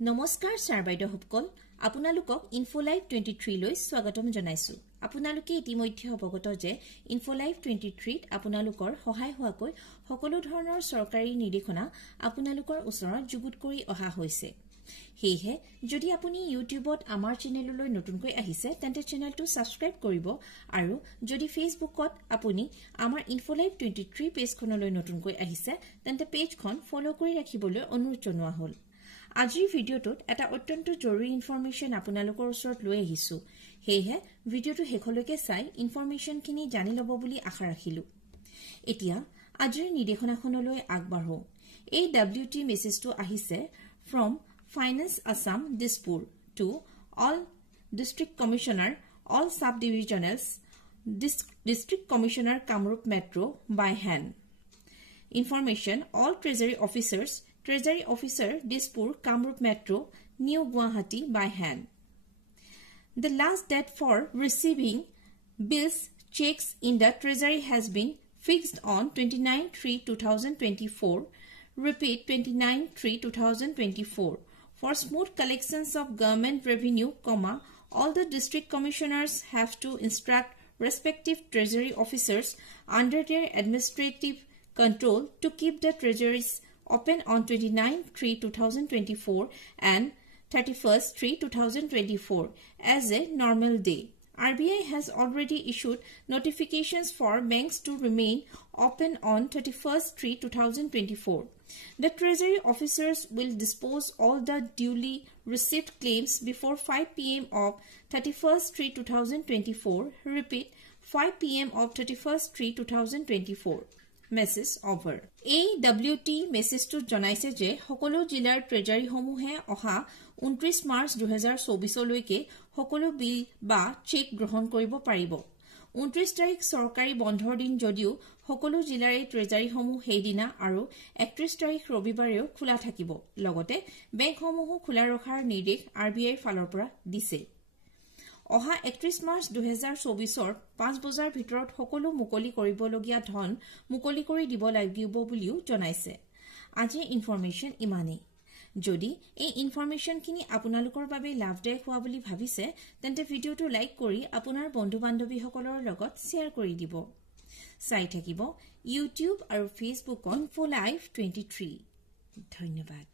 নমস্কাৰ ছাৰ বাইদেউসকল আপোনালোকক ইনফোলাইভ 23 লৈ স্বাগতম জনাইছো আপোনালোকে ইতিমধ্যে অৱগত যে ইনফোলাইভ 23 ত আপোনালোকৰ সহায় হোৱাকৈ সকলো ধৰণৰ চৰকাৰী নিৰ্দেশনা আপোনালোকৰ ওচৰত যুগুত কৰি অহা হৈছে হেহে যদি আপুনি ইউটিউবত আমাৰ চেনেললৈ নতুনকৈ আহিছে তেন্তে চেনেলটো সাবস্ক্ৰাইব কৰিব আৰু যদি ফেসবুকত আপুনি আমাৰ ইনফোলাইভ 23 পেজখনলৈ নতুনকৈ আহিছে তেন্তে পেজখন ফলো কৰি ৰাখিবলৈ অনুৰোধ জনোৱা হ'ল আজিৰ ভিডিওটোত এটা অত্যন্ত জৰুৰী ইনফৰমেশন আপোনালোকৰ ওচৰত লৈ আহিছো হেহে ভিডিওটো হেখলৈকে চাই ইনফৰমেশনখিনি জানি লব বুলি আশা ৰাখিলো এতিয়া আজিৰ নিৰ্দেশনাখনলৈ আগবাঢ়ো এই WT মেছেজটো আহিছে from Finance Assam Dispur to all District Commissioner, all Subdivisionals, District Commissioner Kamrup Metro by hand. Information, all Treasury Officers, Treasury Officer Dispur Kamrup Metro, New Guwahati by hand. The last date for receiving bills, checks in the Treasury has been fixed on 29/3/2024. Repeat 29/3/2024. For smooth collections of government revenue, all the district commissioners have to instruct respective treasury officers under their administrative control to keep the treasuries open on 29/3/2024 and 31/3/2024 as a normal day. RBI has already issued notifications for banks to remain open on 31/3/2024. The Treasury officers will dispose all the duly received claims before 5 p.m. of 31/3/2024. Repeat, 5 p.m. of 31/3/2024. Message over. AWT message to জনাইছে যে সকলো জিলাৰ treasury সমূহে অহা 29 March 2024 লৈকে সকলো বিল বা check গ্ৰহণ কৰিব পাৰিব 29 তাৰিখ চৰকাৰী বন্ধৰ দিন যদিও সকলো জিলাৰ ট্ৰেজাৰী সমূহ হেইদিনা আৰু 31 তাৰিখ ৰবিবাৰেও খোলা থাকিব লগতে বেংক সমূহ খোলা ৰখাৰ নিৰ্দেশ RBI ফালৰ পৰা দিছে অহা 31 মাৰ্চ 2024 5 বজাৰ ভিতৰত সকলো মুকলি কৰিবলগীয়া ধন মুকলি কৰি দিব লাগিব বুলিও জনাইছে আজি ইনফৰমেশন ইমানেই যদি এই ইনফৰমেশনখিনি আপোনালোকৰ বাবে লাভদায়ক হোৱা বুলি ভাবিছে তেন্তে ভিডিওটো লাইক কৰি আপোনাৰ বন্ধু-বান্ধৱীসকলৰ লগত শেয়াৰ কৰি দিব চাই থাকিব ইউটিউব আৰু ফেসবুকত ইনফোলাইভ 23 ধন্যবাদ